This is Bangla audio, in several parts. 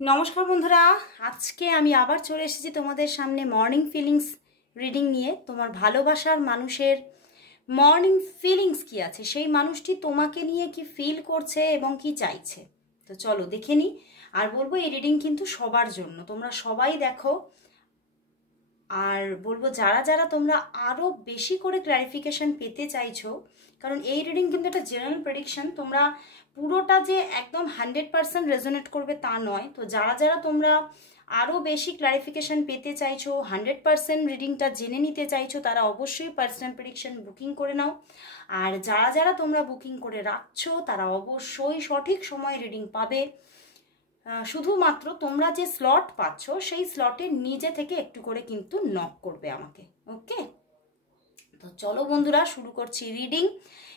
नमस्कार बंधुरा आज के आमी आबार चले एसेछि तोमादेर सामने मर्निंग फिलिंग्स रिडिंग निये। तोमार भालोबासार मानुषेर मर्निंग फिलिंग्स कि आछे, सेई मानुषटी तोमाके निये कि फिल करछे एबं कि चाइछे। तो चलो देखे नि। आर बोलबो एई रिडिंग किन्तु सबार जोन्नो, तोमरा सबाई देखो। আর বলবো যারা যারা তোমরা আরো বেশি করে ক্লারিফিকেশন পেতে চাইছো, কারণ এই রিডিং কিন্তু একটা জেনারেল প্রেডিকশন, তোমরা পুরোটা যে একদম 100% রেজোনেট করবে তা নয়। তো যারা যারা তোমরা আরো বেশি ক্লারিফিকেশন পেতে চাইছো, 100% রিডিংটা জেনে নিতে চাইছো, তারা অবশ্যই পার্সোনাল প্রেডিকশন বুকিং করে নাও। আর যারা যারা তোমরা বুকিং করে রাখছো তারা অবশ্যই সঠিক সময় রিডিং পাবে। শুধুমাত্র তোমরা যে স্লট পাচ্ছ সেই স্লটে নিজে থেকে একটু করে কিন্তু নক করবে আমাকে, ওকে? তো চলো বন্ধুরা শুরু করছি রিডিং।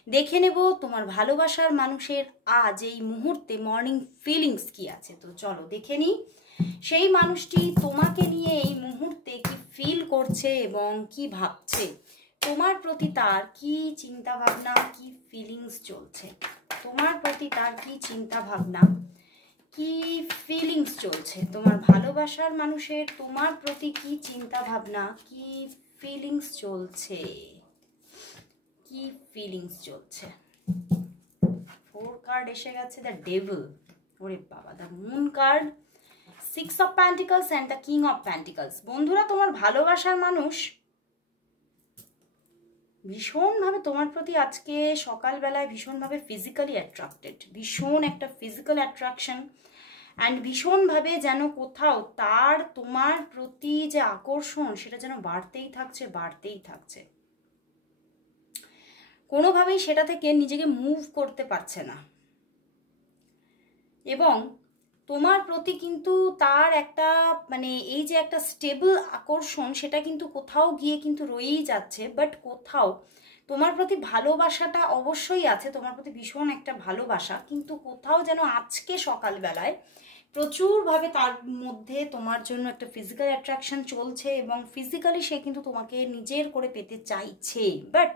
দেখে নেব তোমার ভালোবাসার মানুষের আজ এই মুহূর্তে মর্নিং ফিলিংস কি আছে। তো চলো দেখে নিই সেই মানুষটি তোমাকে নিয়ে এই মুহূর্তে কি ফিল করছে এবং কি ভাবছে, তোমার প্রতি তার কি চিন্তা ভাবনা, কি ফিলিংস চলছে, তোমার প্রতি তার কি চিন্তা ভাবনা, কি ফিলিংস চলছে, তোমার ভালোবাসার মানুষের তোমার প্রতি কি চিন্তা ভাবনা, কি ফিলিংস চলছে, কি ফিলিংস চলছে। 4 কার্ড এসে গেছে, দ্য ডেভিল, ওরে বাবা, the moon card, 6 of pentacles and the king of pentacles. বন্ধুরা তোমার ভালোবাসার মানুষ ভীষণভাবে তোমার প্রতি আজকে সকালবেলায় ভীষণভাবে ফিজিক্যালি অ্যাট্রাক্টেড, ভীষণ একটা ফিজিক্যাল অ্যাট্রাকশন অ্যান্ড ভীষণভাবে যেন কোথাও তার তোমার প্রতি যে আকর্ষণ সেটা যেন বাড়তেই থাকছে, বাড়তেই থাকছে। কোনোভাবেই সেটা থেকে নিজেকে মুভ করতে পারছে না এবং তোমার প্রতি কিন্তু তার একটা মানে এই যে একটা স্টেবল আকর্ষণ সেটা কিন্তু কোথাও গিয়ে কিন্তু রয়েই যাচ্ছে। বাট কোথাও তোমার প্রতি ভালোবাসাটা অবশ্যই আছে, তোমার প্রতি ভীষণ একটা ভালোবাসা, কিন্তু কোথাও যেন আজকে সকালবেলায় প্রচুরভাবে তার মধ্যে তোমার জন্য একটা ফিজিক্যাল অ্যাট্রাকশন চলছে এবং ফিজিক্যালি সে কিন্তু তোমাকে নিজের করে পেতে চাইছে। বাট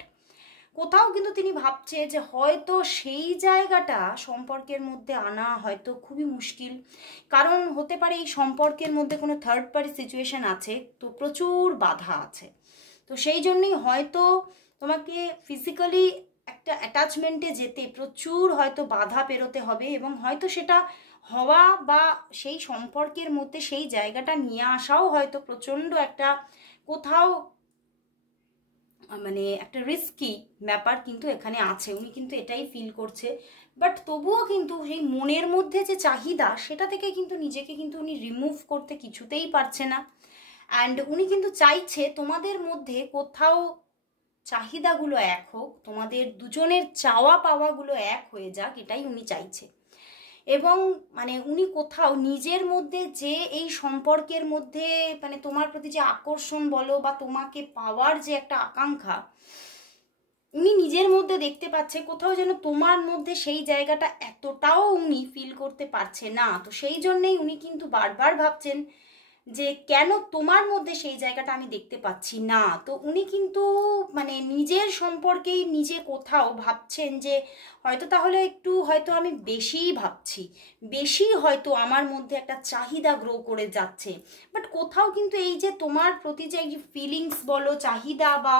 কোথাও কিন্তু তিনি ভাবছে যে হয়তো সেই জায়গাটা সম্পর্কের মধ্যে আনা হয়তো খুবই মুশকিল, কারণ হতে পারে এই সম্পর্কের মধ্যে কোনো থার্ড পার্টি সিচুয়েশন আছে, তো প্রচুর বাধা আছে। তো সেই জন্যই হয়তো তোমাকে ফিজিক্যালি একটা অ্যাটাচমেন্টে যেতে প্রচুর হয়তো বাধা পেরোতে হবে এবং হয়তো সেটা হওয়া বা সেই সম্পর্কের মধ্যে সেই জায়গাটা নিয়ে আসাও হয়তো প্রচণ্ড একটা কোথাও মানে একটা রিস্কি ব্যাপার কিন্তু এখানে আছে। উনি কিন্তু এটাই ফিল করছে, বাট তবুও কিন্তু সেই মনের মধ্যে যে চাহিদা সেটা থেকে কিন্তু নিজেকে কিন্তু উনি রিমুভ করতে কিছুতেই পারছে না। অ্যান্ড উনি কিন্তু চাইছে তোমাদের মধ্যে কোথাও চাহিদাগুলো এক হোক, তোমাদের দুজনের চাওয়া পাওয়াগুলো এক হয়ে যাক, এটাই উনি চাইছে। এবং মানে উনি কোথাও নিজের মধ্যে যে এই সম্পর্কের মধ্যে মানে তোমার প্রতি যে আকর্ষণ বলো বা তোমাকে পাওয়ার যে একটা আকাঙ্ক্ষা উনি নিজের মধ্যে দেখতে পাচ্ছে, কোথাও যেন তোমার মধ্যে সেই জায়গাটা এতটাও উনি ফিল করতে পারছে না। তো সেই জন্যেই উনি কিন্তু বারবার ভাবছেন যে কেন তোমার মধ্যে সেই জায়গাটা আমি দেখতে পাচ্ছি না। তো উনি কিন্তু মানে নিজের সম্পর্কেই নিজে কোথাও ভাবছেন যে হয়তো তাহলে একটু হয়তো আমি বেশিই ভাবছি, বেশি হয়তো আমার মধ্যে একটা চাহিদা গ্রো করে যাচ্ছে। বাট কোথাও কিন্তু এই যে তোমার প্রতি যে ফিলিংস বলো, চাহিদা বা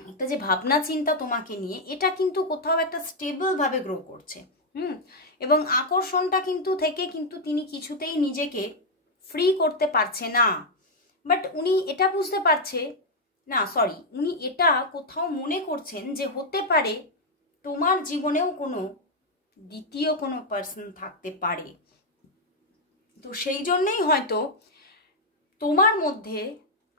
একটা যে ভাবনা চিন্তা তোমাকে নিয়ে, এটা কিন্তু কোথাও একটা স্টেবলভাবে গ্রো করছে। এবং আকর্ষণটা কিন্তু থেকে কিন্তু তিনি কিছুতেই নিজেকে ফ্রি করতে পারছে না। বাট উনি এটা বুঝতে পারছে না, সরি, উনি এটা কোথাও মনে করছেন যে হতে পারে তোমার জীবনেও কোনো দ্বিতীয় কোনো পার্সন থাকতে পারে। তো সেই জন্যেই হয়তো তোমার মধ্যে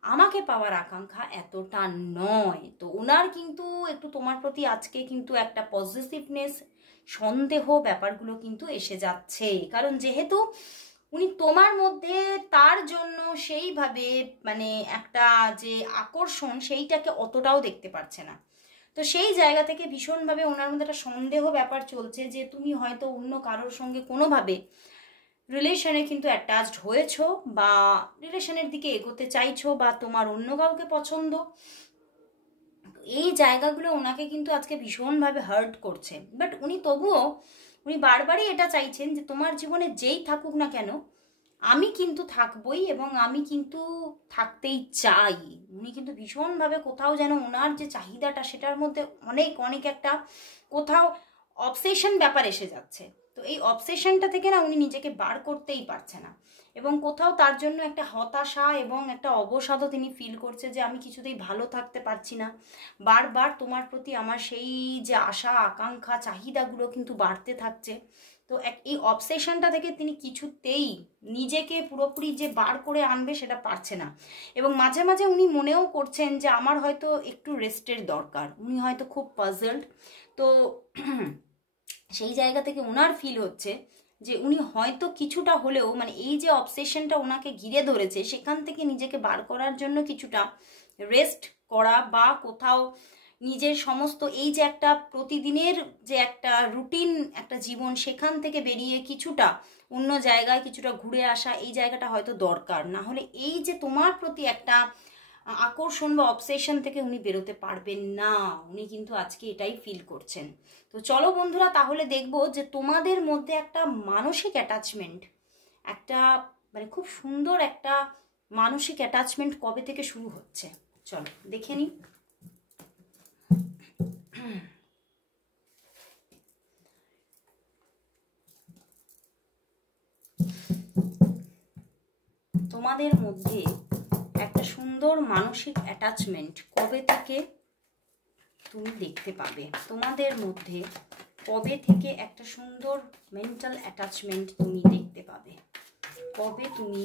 আমাকে পাওয়ার আকাঙ্ক্ষা এতটা নয়। তো ওনার কিন্তু একটু তোমার প্রতি আজকে কিন্তু একটা পজিটিভনেস, সন্দেহ ব্যাপারগুলো কিন্তু এসে যাচ্ছে, কারণ যেহেতু উনি তোমার মধ্যে তার জন্য সেইভাবে মানে একটা যে আকর্ষণ সেইটাকে অতটাও দেখতে পারছে না। তো সেই জায়গা থেকে ভীষণভাবে ওনার মধ্যে একটা সন্দেহ ব্যাপার চলছে যে তুমি হয়তো অন্য কারোর সঙ্গে কোনোভাবে রিলেশনে কিন্তু অ্যাটাচড হয়েছো বা রিলেশনের দিকে এগোতে চাইছো বা তোমার অন্য কাউকে পছন্দ। এই জায়গাগুলো ওনাকে কিন্তু আজকে ভীষণভাবে হার্ট করছে। বাট উনি তবুও উনি বারবারই এটা চাইছেন যে তোমার জীবনে যেই থাকুক না কেন আমি কিন্তু থাকবই এবং আমি কিন্তু থাকতেই চাই। উনি কিন্তু ভীষণভাবে কোথাও যেন ওনার যে চাহিদাটা সেটার মধ্যে অনেক অনেক একটা কোথাও অবসেশন ব্যাপার এসে যাচ্ছে। তো এই অবসেশনটা থেকে না উনি নিজেকে বার করতেই পারছে না এবং কোথাও তার জন্য একটা হতাশা এবং একটা অবসাদও তিনি ফিল করছে যে আমি কিছুতেই ভালো থাকতে পারছি না। বারবার তোমার প্রতি আমার সেই যে আশা আকাঙ্ক্ষা চাহিদাগুলো কিন্তু বাড়তে থাকছে। তো এই অবসেশনটা থেকে তিনি কিছুতেই নিজেকে পুরোপুরি যে বার করে আনবে সেটা পারছে না এবং মাঝে মাঝে উনি মনেও করছেন যে আমার হয়তো একটু রেস্টের দরকার। উনি হয়তো খুব পাজলড। তো সেই জায়গা থেকে ওনার ফিল হচ্ছে যে উনি হয়তো কিছুটা হলেও মানে এই যে অবসেশনটা ওনাকে ঘিরে ধরেছে সেখান থেকে নিজেকে বার করার জন্য কিছুটা রেস্ট করা বা কোথাও নিজের সমস্ত এই যে একটা প্রতিদিনের যে একটা রুটিন একটা জীবন সেখান থেকে বেরিয়ে কিছুটা অন্য জায়গায় কিছুটা ঘুরে আসা এই জায়গাটা হয়তো দরকার। না হলে এই যে তোমার প্রতি একটা আকর্ষণ বা অবসেশন থেকে উনি বেরোতে পারবেন না। উনি কিন্তু আজকে এটাই ফিল করছেন। তো চলো বন্ধুরা তাহলে দেখবো যে তোমাদের মধ্যে একটা মানসিক অ্যাটাচমেন্ট একটা মানে খুব সুন্দর একটা মানসিক অ্যাটাচমেন্ট কবে থেকে শুরু হচ্ছে। চলো দেখে নিই। তোমাদের মধ্যে একটা সুন্দর মানসিক অ্যাটাচমেন্ট কবে থেকে তুমি দেখতে পাবে। তোমাদের মধ্যে কবে থেকে একটা সুন্দর মেন্টাল অ্যাটাচমেন্ট তুমি দেখতে পাবে, কবে তুমি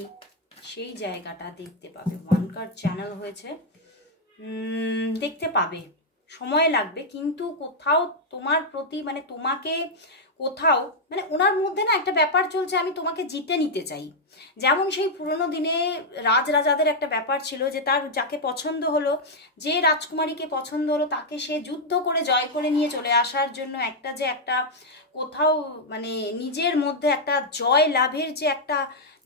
সেই জায়গাটা দেখতে পাবে। ওয়ান কার্ড চ্যানেল হয়েছে, দেখতে পাবে, সময় লাগবে কিন্তু কোথাও তোমার প্রতি মানে তোমাকে কোথাও মানে ওনার মধ্যে না একটা ব্যাপার চলছে আমি তোমাকে জিতে নিতে চাই। যেমন সেই পুরোনো দিনে রাজরাজাদের একটা ব্যাপার ছিল যে তার যাকে পছন্দ হলো, যে রাজকুমারীকে পছন্দ হলো তাকে সে যুদ্ধ করে জয় করে নিয়ে চলে আসার জন্য একটা যে একটা কোথাও মানে নিজের মধ্যে একটা জয় লাভের যে একটা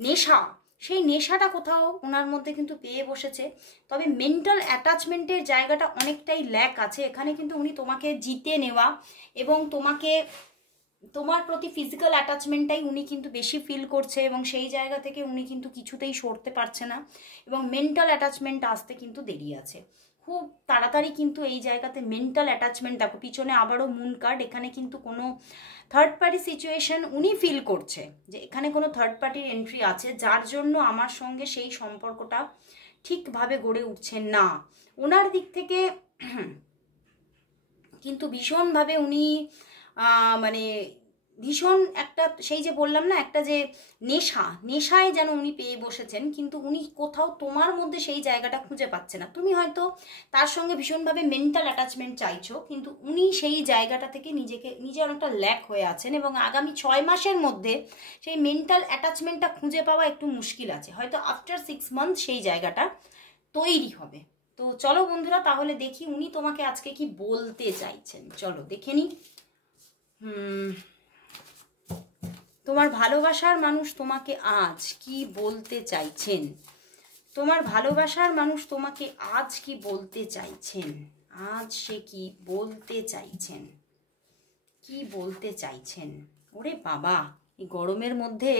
নেশা, সেই নেশাটা কোথাও ওনার মধ্যে কিন্তু পেয়ে বসেছে। তবে মেন্টাল অ্যাটাচমেন্টের জায়গাটা অনেকটাই ল্যাক আছে এখানে, কিন্তু উনি তোমাকে জিতে নেওয়া এবং তোমাকে তোমার প্রতি ফিজিক্যাল অ্যাটাচমেন্টটাই উনি কিন্তু বেশি ফিল করছে এবং সেই জায়গা থেকে উনি কিন্তু কিছুতেই সরতে পারছে না এবং মেন্টাল অ্যাটাচমেন্ট আসতে কিন্তু দেরি আছে। খুব তাড়াতাড়ি কিন্তু এই জায়গাতে মেন্টাল অ্যাটাচমেন্ট, দেখো পিছনে আবারও মুন কার্ড, এখানে কিন্তু কোনো থার্ড পার্টি সিচুয়েশন উনি ফিল করছে যে এখানে কোনো থার্ড পার্টির এন্ট্রি আছে যার জন্য আমার সঙ্গে সেই সম্পর্কটা ঠিকভাবে গড়ে উঠছে না। ওনার দিক থেকে কিন্তু ভীষণভাবে উনি মানে ভীষণ একটা সেই যে বললাম না একটা যে নেশায় যেন উনি পেয়ে বসেছেন, কিন্তু উনি কোথাও তোমার মধ্যে সেই জায়গাটা খুঁজে পাচ্ছে না। তুমি হয়তো তার সঙ্গে ভীষণভাবে মেন্টাল অ্যাটাচমেন্ট চাইছো কিন্তু উনি সেই জায়গাটা থেকে নিজে অনেকটা ল্যাক হয়ে আছেন এবং আগামী 6 মাসের মধ্যে সেই মেন্টাল অ্যাটাচমেন্টটা খুঁজে পাওয়া একটু মুশকিল আছে। হয়তো আফটার 6 মান্থ সেই জায়গাটা তৈরি হবে। তো চলো বন্ধুরা তাহলে দেখি উনি তোমাকে আজকে কি বলতে চাইছেন। চলো দেখে নি। তোমার ভালোবাসার মানুষ তোমাকে আজ কি বলতে চাইছেন। তোমার ভালোবাসার মানুষ তোমাকে আজ কি বলতে চাইছেন। আজ সে কি বলতে চাইছেন, কি বলতে চাইছেন। ওরে বাবা, এই গরমের মধ্যে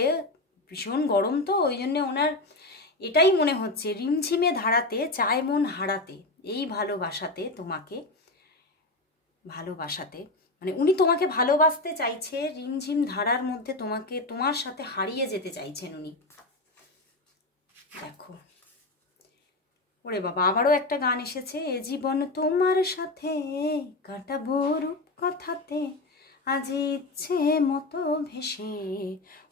ভীষণ গরম তো ওই জন্য ওনার এটাই মনে হচ্ছে রিমঝিমে ধারাতে চায় মন হারাতে, এই ভালোবাসাতে তোমাকে ভালোবাসাতে মানে উনি তোমাকে ভালোবাসতে চাইছে, রিমঝিম ধারার মধ্যে তোমাকে তোমার সাথে হারিয়ে যেতে চাইছেন উনি। দেখো ওরে বাবা, আবারও একটা গান এসেছে, এ জীবন তোমার সাথে কাটাবো রূপ কথাতে আজ ইচ্ছে মতো ভেসে।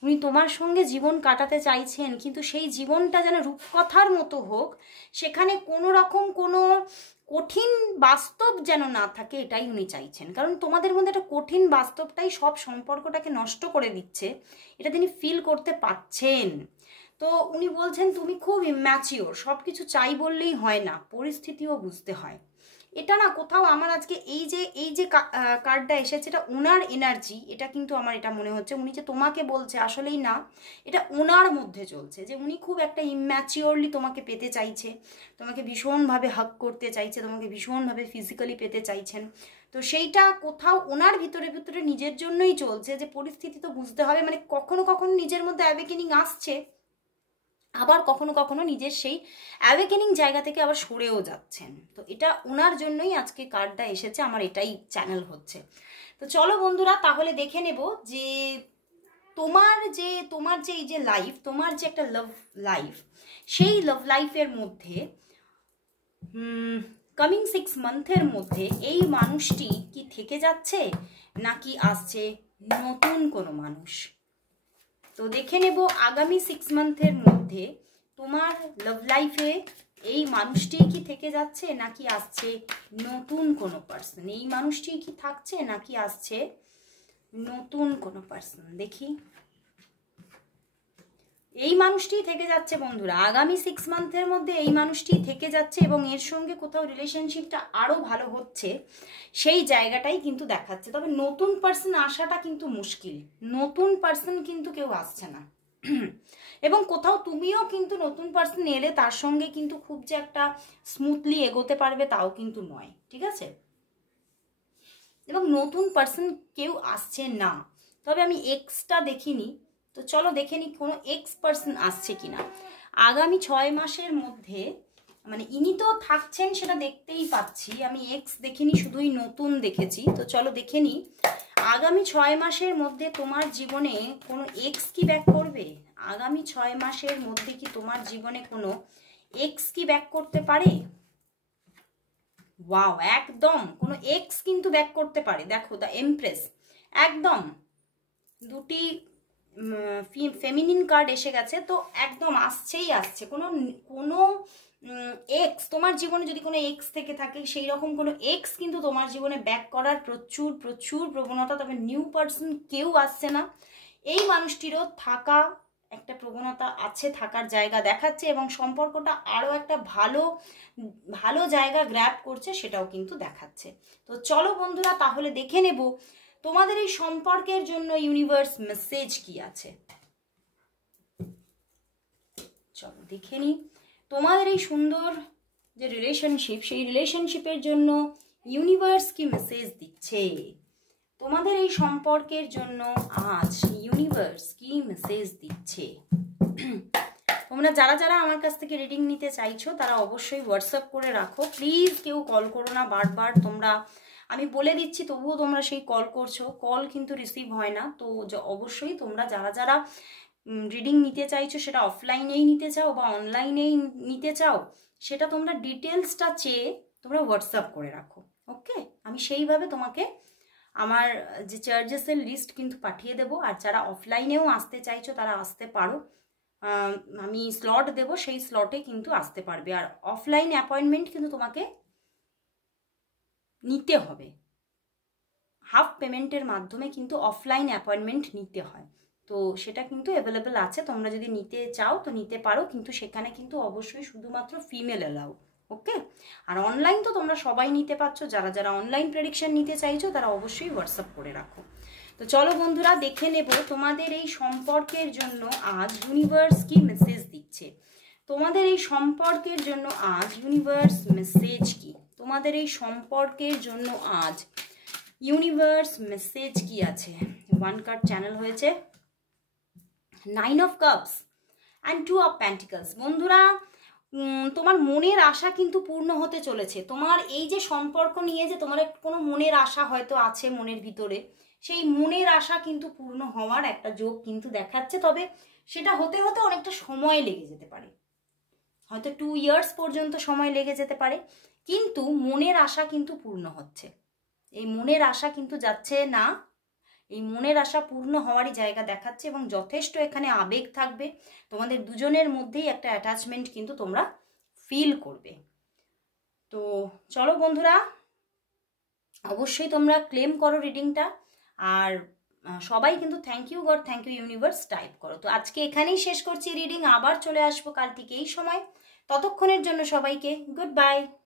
উনি তোমার সঙ্গে জীবন কাটাতে চাইছেন কিন্তু সেই জীবনটা যেন রূপকথার মতো হোক, সেখানে কোনো রকম কোনো কঠিন বাস্তব যেন না থাকে, এটাই উনি চাইছেন। কারণ তোমাদের মধ্যে একটা কঠিন বাস্তবটাই সব সম্পর্কটাকে নষ্ট করে দিচ্ছে, এটা তিনি ফিল করতে পারছেন। তো উনি বলছেন তুমি খুব ইম্যাচিওর, সব কিছু চাই বললেই হয় না, পরিস্থিতিও বুঝতে হয় এটা না কোথাও আমার আজকে এই যে কার্ডটা এসেছে, এটা ওনার এনার্জি, এটা কিন্তু আমার এটা মনে হচ্ছে উনি যে তোমাকে বলছে আসলেই না, এটা ওনার মধ্যে চলছে, যে উনি খুব একটা ইম্যাচিওরলি তোমাকে পেতে চাইছে, তোমাকে ভীষণভাবে হাগ করতে চাইছে, তোমাকে ভীষণভাবে ফিজিক্যালি পেতে চাইছেন। তো সেইটা কোথাও ওনার ভিতরে ভিতরে নিজের জন্যই চলছে, যে পরিস্থিতি তো বুঝতে হবে, মানে কখনো কখনো নিজের মধ্যে অ্যাওয়েকেনিং আসছে, আবার কখনো কখনো নিজের সেই অ্যাওয়েকেনিং জায়গা থেকে আবার সরেও যাচ্ছেন। তো এটা ওনার জন্যই আজকে কার্ডটা এসেছে, আমার এটাই চ্যানেল হচ্ছে। তো চলো বন্ধুরা তাহলে দেখে নেব যে তোমার যে এই যে লাইফ, তোমার যে একটা লাভ লাইফ, সেই লাভ লাইফের মধ্যে কামিং 6 মান্থের মধ্যে এই মানুষটি কি থেকে যাচ্ছে নাকি আসছে নতুন কোনো মানুষ। তো দেখে নেব আগামী 6 মান্থের মধ্যে তোমার লাভ লাইফে এই মানুষটি কি থেকে যাচ্ছে নাকি আসছে নতুন কোনো পার্সন। এই মানুষটি কি থাকছে নাকি আসছে নতুন কোনো পার্সন। দেখি, এই মানুষটি থেকে যাচ্ছে বন্ধুরা, আগামী 6 মান্থের মধ্যে এই মানুষটি থেকে যাচ্ছে এবং এর সঙ্গে কোথাও রিলেশনশিপটা আরো ভালো হচ্ছে, সেই জায়গাটাই কিন্তু দেখাচ্ছে। তবে নতুন পার্সন আসাটা কিন্তু মুশকিল, নতুন পার্সন কিন্তু কেউ আসছে না এবং কোথাও তুমিও কিন্তু নতুন পার্সন এলে তার সঙ্গে কিন্তু খুব যে একটা স্মুথলি এগোতে পারবে তাও কিন্তু নয়, ঠিক আছে। এবং নতুন পার্সন কেউ আসছে না, তবে আমি এক্সটা দেখিনি। তো চলো দেখে নি কোনো এক্স পার্সন আসছে কিনা আগামী 6 মাসের মধ্যে। মানে ইনি তো থাকছেন সেটা দেখতেই পাচ্ছি, আমি এক্স দেখিনি, শুধুই নতুন দেখেছি। তো চলো দেখে নি আগামী 6 মাসের মধ্যে তোমার জীবনে কোনো এক্স কি ব্যাক করবে। আগামী 6 মাসের মধ্যে কি তোমার জীবনে কোনো এক্স কি ব্যাক করতে পারে। ওয়াও, একদম কোনো এক্স কিন্তু ব্যাক করতে পারে। দেখো দ্য এমপ্রেস, একদম দুটি ফেমিনিন কার্ড এসে গেছে, তো একদম আসছেই আসছে। কোনো কোনো এক্স তোমার জীবনে যদি কোনো এক্স থেকে থাকে, সেই রকম কোনো এক্স কিন্তু তোমার জীবনে ব্যাক করার প্রচুর প্রচুর প্রবণতা। তবে নিউ পার্সন কেউ আসছে না, এই মানুষটিরও থাকা একটা প্রবণতা আছে, থাকার জায়গা দেখাচ্ছে এবং সম্পর্কটা আরও একটা ভালো ভালো জায়গা গ্র্যাব করছে সেটাও কিন্তু দেখাচ্ছে। তো চলো বন্ধুরা তাহলে দেখে নেব তোমাদের এই সম্পর্কের জন্য ইউনিভার্স মেসেজ কি আছে। চলো দেখে নি তোমাদের এই সুন্দর যে রিলেশনশিপ, সেই রিলেশনশিপের জন্য ইউনিভার্স কি মেসেজ দিচ্ছে। তোমাদের এই সম্পর্কের জন্য আজ ইউনিভার্স কি মেসেজ দিচ্ছে। তোমরা যারা যারা আমার কাছ থেকে রিডিং নিতে চাইছো তারা অবশ্যই হোয়াটসঅ্যাপ করে রাখো, প্লিজ কেউ কল করো না বারবার। তোমরা আমি বলে দিচ্ছি তবুও তোমরা সেই কল করছো, কল কিন্তু রিসিভ হয় না। তো অবশ্যই তোমরা যারা যারা রিডিং নিতে চাইছো, সেটা অফলাইনেই নিতে চাও বা অনলাইনেই নিতে চাও, সেটা তোমরা ডিটেলসটা চেয়ে তোমরা হোয়াটসঅ্যাপ করে রাখো। ওকে, আমি সেইভাবে তোমাকে আমার যে চার্জেসের লিস্ট কিন্তু পাঠিয়ে দেবো। আর যারা অফলাইনেও আসতে চাইছো তারা আসতে পারো, আমি স্লট দেব, সেই স্লটে কিন্তু আসতে পারবে। আর অফলাইন অ্যাপয়েন্টমেন্ট কিন্তু তোমাকে নিতে হবে, হাফ পেমেন্টের মাধ্যমে কিন্তু অফলাইন অ্যাপয়েন্টমেন্ট নিতে হয়। তো সেটা কিন্তু অ্যাভেলেবেল আছে, তোমরা যদি নিতে চাও তো নিতে পারো, কিন্তু সেখানে কিন্তু অবশ্যই শুধুমাত্র ফিমেল অ্যালাউ। ওকে, আর অনলাইন তো তোমরা সবাই নিতে পারছো। যারা যারা অনলাইন প্রেডিকশন নিতে চাইছো তারা অবশ্যই হোয়াটসঅ্যাপ করে রাখো। তো চলো বন্ধুরা দেখে নেব তোমাদের এই সম্পর্কের জন্য আজ ইউনিভার্স কি মেসেজ দিচ্ছে। তোমাদের এই সম্পর্কের জন্য আজ ইউনিভার্স মেসেজ কি, তোমাদের এই সম্পর্কের জন্য আজ ইউনিভার্স মেসেজ কি আছে। 1 কার্ড চ্যানেল হয়েছে, 9 of cups and 2 of pentacles. বন্ধুরা তোমার মনের আশা কিন্তু পূর্ণ হতে চলেছে। তোমার এই যে সম্পর্ক নিয়ে যে তোমার কোনো মনের আশা হয়তো আছে মনের ভিতরে, সেই মনের আশা কিন্তু পূর্ণ হওয়ার একটা যোগ কিন্তু দেখাচ্ছে। তবে সেটা হতে হতে অনেকটা সময় লেগে যেতে পারে, হয়তো 2 ইয়ার্স পর্যন্ত সময় লেগে যেতে পারে, কিন্তু মনের আশা কিন্তু পূর্ণ হচ্ছে। এই মনের আশা কিন্তু যাচ্ছে না, এই মনের আশা পূর্ণ হওয়ারই জায়গা দেখাচ্ছে এবং যথেষ্ট এখানে আবেগ থাকবে। তোমাদের দুজনের মধ্যেই একটা অ্যাটাচমেন্ট কিন্তু তোমরা ফিল করবে। তো চলো বন্ধুরা অবশ্যই তোমরা ক্লেম করো রিডিংটা, আর সবাই কিন্তু thank you God, thank you universe type করো। তো আজকে এখানেই শেষ করছি রিডিং, আবার চলে আসবো কাল ঠিক এই সময়। ততক্ষণের জন্য সবাইকে গুড বাই।